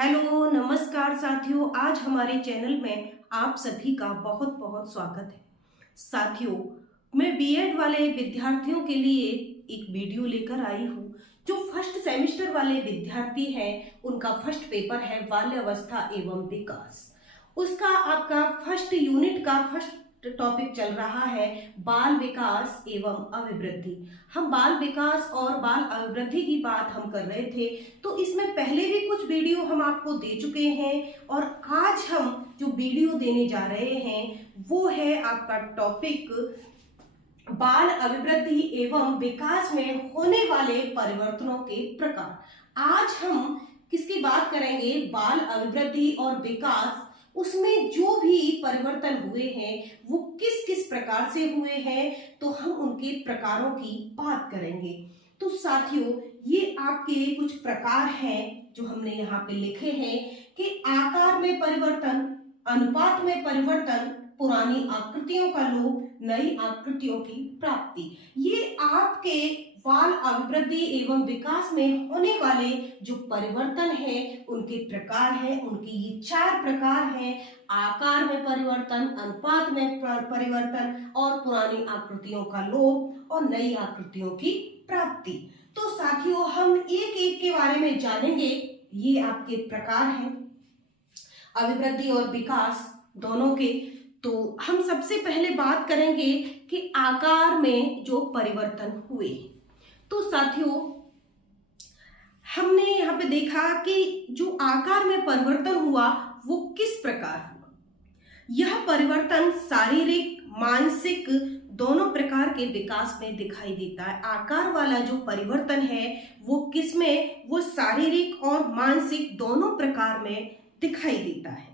Hello नमस्कार साथियों, आज हमारे चैनल में आप सभी का बहुत बहुत स्वागत है। साथियों, मैं बीएड वाले विद्यार्थियों के लिए एक वीडियो लेकर आई हूँ। जो फर्स्ट सेमेस्टर वाले विद्यार्थी हैं, उनका फर्स्ट पेपर है बाल्यावस्था एवं विकास। उसका आपका फर्स्ट यूनिट का फर्स्ट टॉपिक चल रहा है बाल विकास एवं अभिवृद्धि। हम बाल विकास और बाल अभिवृद्धि की बात हम कर रहे थे, तो इसमें पहले भी कुछ वीडियो हम आपको दे चुके हैं और आज हम जो वीडियो देने जा रहे हैं वो है आपका टॉपिक बाल अभिवृद्धि एवं विकास में होने वाले परिवर्तनों के प्रकार। आज हम किसकी बात करेंगे? बाल अभिवृद्धि और विकास, उसमें जो भी परिवर्तन हुए हैं वो किस किस प्रकार से हुए हैं, तो हम उनके प्रकारों की बात करेंगे। तो साथियों, ये आपके कुछ प्रकार हैं जो हमने यहाँ पे लिखे हैं कि आकार में परिवर्तन, अनुपात में परिवर्तन, पुरानी आकृतियों का लोप, नई आकृतियों की प्राप्ति। ये आपके बाल अभिवृद्धि एवं विकास में होने वाले जो परिवर्तन है उनके प्रकार हैं। उनके ये 4 प्रकार हैं: आकार में परिवर्तन, अनुपात में परिवर्तन और पुरानी आकृतियों का लोप और नई आकृतियों की प्राप्ति। तो साथियों, हम एक एक के बारे में जानेंगे। ये आपके प्रकार हैं अभिवृद्धि और विकास दोनों के। तो हम सबसे पहले बात करेंगे कि आकार में जो परिवर्तन हुए। तो साथियों, हमने यहाँ पे देखा कि जो आकार में परिवर्तन हुआ वो किस प्रकार हुआ। यह परिवर्तन शारीरिक, मानसिक दोनों प्रकार के विकास में दिखाई देता है। आकार वाला जो परिवर्तन है वो किसमें? वो शारीरिक और मानसिक दोनों प्रकार में दिखाई देता है।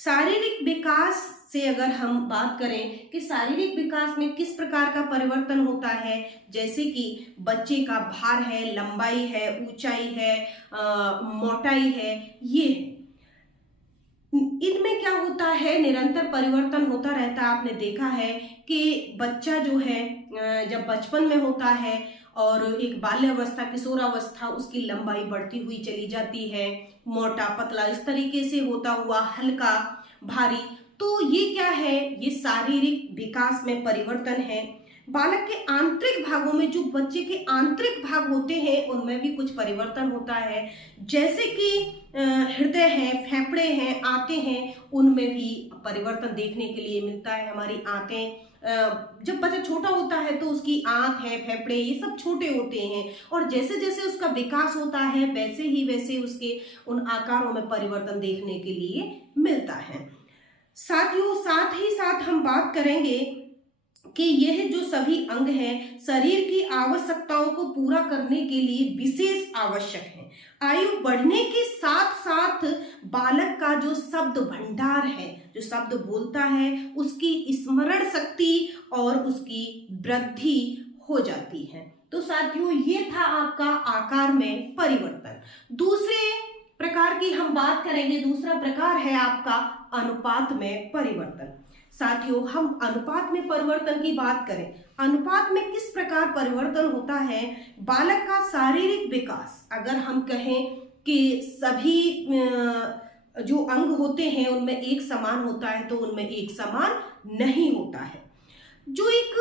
शारीरिक विकास से अगर हम बात करें कि शारीरिक विकास में किस प्रकार का परिवर्तन होता है, जैसे कि बच्चे का भार है, लंबाई है, ऊंचाई है, मोटाई है, ये इनमें क्या होता है, निरंतर परिवर्तन होता रहता है। आपने देखा है कि बच्चा जो है जब बचपन में होता है और एक बाल्यावस्था, किशोरावस्था, उसकी लंबाई बढ़ती हुई चली जाती है, मोटा, पतला, इस तरीके से होता हुआ हल्का, भारी। तो ये क्या है? ये शारीरिक विकास में परिवर्तन है। बालक के आंतरिक भागों में, जो बच्चे के आंतरिक भाग होते हैं, उनमें भी कुछ परिवर्तन होता है, जैसे कि हृदय है, फेफड़े हैं, आंतें हैं, उनमें भी परिवर्तन देखने के लिए मिलता है। हमारी आंतें, जब बच्चा छोटा होता है तो उसकी आंत है, फेफड़े, ये सब छोटे होते हैं और जैसे जैसे उसका विकास होता है वैसे ही वैसे उसके उन आकारों में परिवर्तन देखने के लिए मिलता है। साथियों, साथ ही साथ हम बात करेंगे कि यह जो सभी अंग हैं शरीर की आवश्यकताओं को पूरा करने के लिए विशेष आवश्यक हैं। आयु बढ़ने के साथ साथ बालक का जो शब्द भंडार है, जो शब्द बोलता है, उसकी स्मरण शक्ति और उसकी वृद्धि हो जाती है। तो साथियों, ये था आपका आकार में परिवर्तन। दूसरे प्रकार की हम बात करेंगे। दूसरा प्रकार है आपका अनुपात में परिवर्तन। साथियों, हम अनुपात में परिवर्तन की बात करें, अनुपात में किस प्रकार परिवर्तन होता है? बालक का शारीरिक विकास, अगर हम कहें कि सभी जो अंग होते हैं उनमें एक समान होता है, तो उनमें एक समान नहीं होता है। जो एक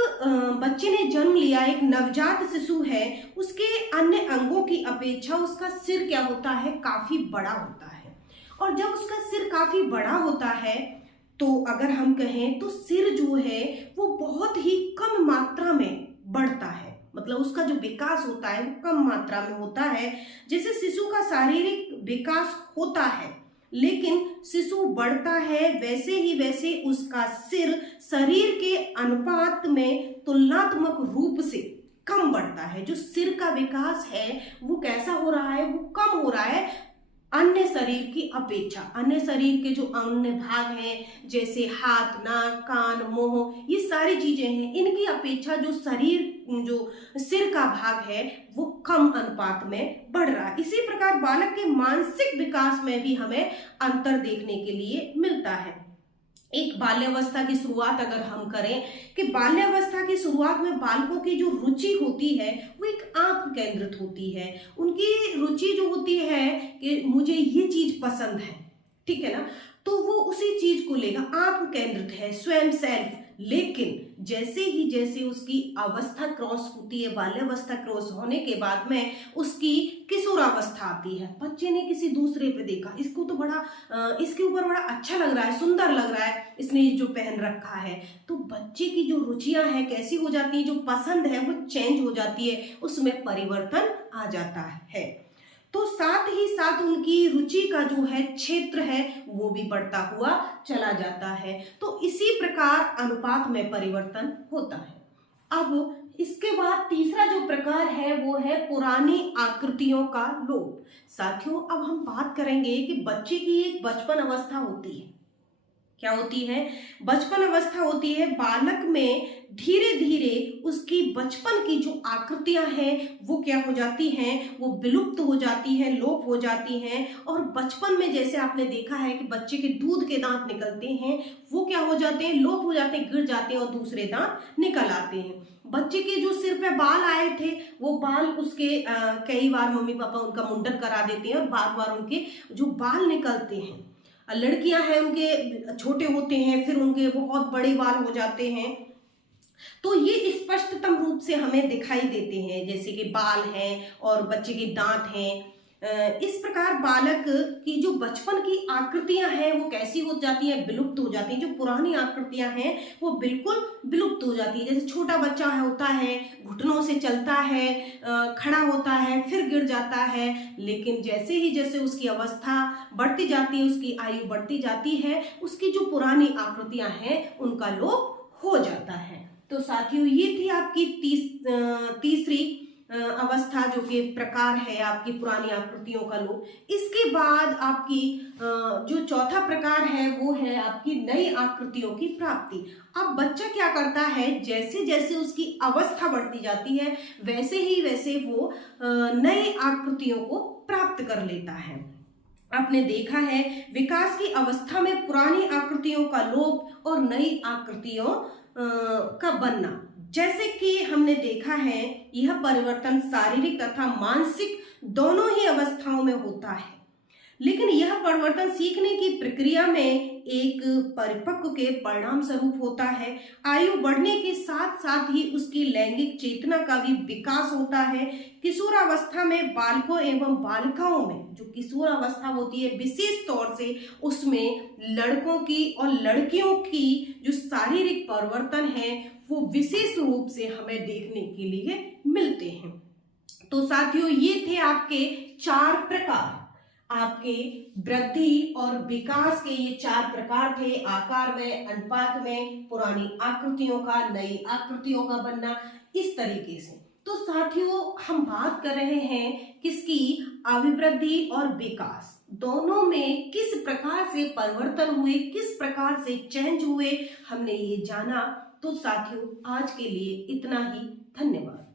बच्चे ने जन्म लिया, एक नवजात शिशु है, उसके अन्य अंगों की अपेक्षा उसका सिर क्या होता है? काफी बड़ा होता है। और जब उसका सिर काफी बड़ा होता है तो अगर हम कहें तो सिर जो है वो बहुत ही कम मात्रा में बढ़ता है, मतलब उसका जो विकास होता है वो कम मात्रा में होता है। जैसे शिशु का शारीरिक विकास होता है लेकिन शिशु बढ़ता है, वैसे ही वैसे उसका सिर शरीर के अनुपात में तुलनात्मक रूप से कम बढ़ता है। जो सिर का विकास है वो कैसा हो रहा है? वो कम हो रहा है अन्य शरीर की अपेक्षा। अन्य शरीर के जो अन्य भाग हैं, जैसे हाथ, नाक, कान, मुंह, ये सारी चीजें हैं, इनकी अपेक्षा जो सिर का भाग है वो कम अनुपात में बढ़ रहा है। इसी प्रकार बालक के मानसिक विकास में भी हमें अंतर देखने के लिए मिलता है। एक बाल्यावस्था की शुरुआत अगर हम करें कि बाल्यावस्था की शुरुआत में बालकों की जो रुचि होती है वो एक आंख केंद्रित होती है। उनकी रुचि जो होती है कि मुझे ये चीज पसंद है, ठीक है ना, तो वो उसी चीज को लेगा, आत्म केंद्रित है, स्वयं सेल्फ। लेकिन जैसे उसकी अवस्था क्रॉस होती है, बाल्यावस्था क्रॉस होने के बाद में उसकी किशोरावस्था आती है। बच्चे ने किसी दूसरे पे देखा, इसको तो बड़ा इसके ऊपर बड़ा अच्छा लग रहा है, सुंदर लग रहा है, इसने ये जो पहन रखा है, तो बच्चे की जो रुचियां हैं कैसी हो जाती है, जो पसंद है वो चेंज हो जाती है, उसमें परिवर्तन आ जाता है। तो साथ ही साथ उनकी रुचि का जो है क्षेत्र है वो भी बढ़ता हुआ चला जाता है। तो इसी प्रकार अनुपात में परिवर्तन होता है। अब इसके बाद तीसरा जो प्रकार है वो है पुरानी आकृतियों का लोप। साथियों, अब हम बात करेंगे कि बच्चे की एक बचपन अवस्था होती है। क्या होती है? बचपन अवस्था होती है। बालक में धीरे धीरे उसकी बचपन की जो आकृतियां हैं वो क्या हो जाती हैं, वो विलुप्त हो जाती हैं, लोप हो जाती हैं। और बचपन में जैसे आपने देखा है कि बच्चे के दूध के दांत निकलते हैं, वो क्या हो जाते हैं, लोप हो जाते हैं, गिर जाते हैं और दूसरे दांत निकल आते हैं। बच्चे के जो सिर पे बाल आए थे वो बाल उसके कई बार मम्मी पापा उनका मुंडन करा देते हैं और बार बार उनके जो बाल निकलते हैं। लड़कियां हैं उनके छोटे होते हैं, फिर उनके बहुत बड़े बाल हो जाते हैं। तो ये स्पष्टतम रूप से हमें दिखाई देते हैं, जैसे कि बाल हैं और बच्चे के दांत हैं। इस प्रकार बालक की जो बचपन की आकृतियां हैं वो कैसी हो जाती हैं, विलुप्त हो जाती हैं। जो पुरानी आकृतियां हैं वो बिल्कुल विलुप्त हो जाती है। जैसे छोटा बच्चा होता है, घुटनों से चलता है, खड़ा होता है, फिर गिर जाता है। लेकिन जैसे उसकी अवस्था बढ़ती जाती है, उसकी आयु बढ़ती जाती है, उसकी जो पुरानी आकृतियां हैं उनका लोप हो जाता है। तो साथियों, ये थी आपकी तीसरी अवस्था जो कि प्रकार है आपकी पुरानी आकृतियों का लोप। इसके बाद आपकी जो चौथा प्रकार है वो है आपकी नई आकृतियों की प्राप्ति। अब बच्चा क्या करता है, जैसे जैसे उसकी अवस्था बढ़ती जाती है वैसे वो नई आकृतियों को प्राप्त कर लेता है। आपने देखा है विकास की अवस्था में पुरानी आकृतियों का लोप और नई आकृतियों का बनना। जैसे कि हमने देखा है यह परिवर्तन शारीरिक तथा मानसिक दोनों ही अवस्थाओं में होता है। लेकिन यह परिवर्तन सीखने की प्रक्रिया में एक परिपक्व के परिणाम स्वरूप होता है। आयु बढ़ने के साथ साथ ही उसकी लैंगिक चेतना का भी विकास होता है। किशोरावस्था में बालकों एवं बालिकाओं में जो किशोरावस्था होती है विशेष तौर से उसमें लड़कों की और लड़कियों की जो शारीरिक परिवर्तन है वो विशेष रूप से हमें देखने के लिए मिलते हैं। तो साथियों, ये थे आपके 4 प्रकार। आपके वृद्धि और विकास के ये 4 प्रकार थे, आकार में, अनुपात में, पुरानी आकृतियों का, नई आकृतियों का बनना, इस तरीके से। तो साथियों, हम बात कर रहे हैं किसकी, अभिवृद्धि और विकास दोनों में किस प्रकार से परिवर्तन हुए, किस प्रकार से चेंज हुए, हमने ये जाना। तो साथियों, आज के लिए इतना ही। धन्यवाद।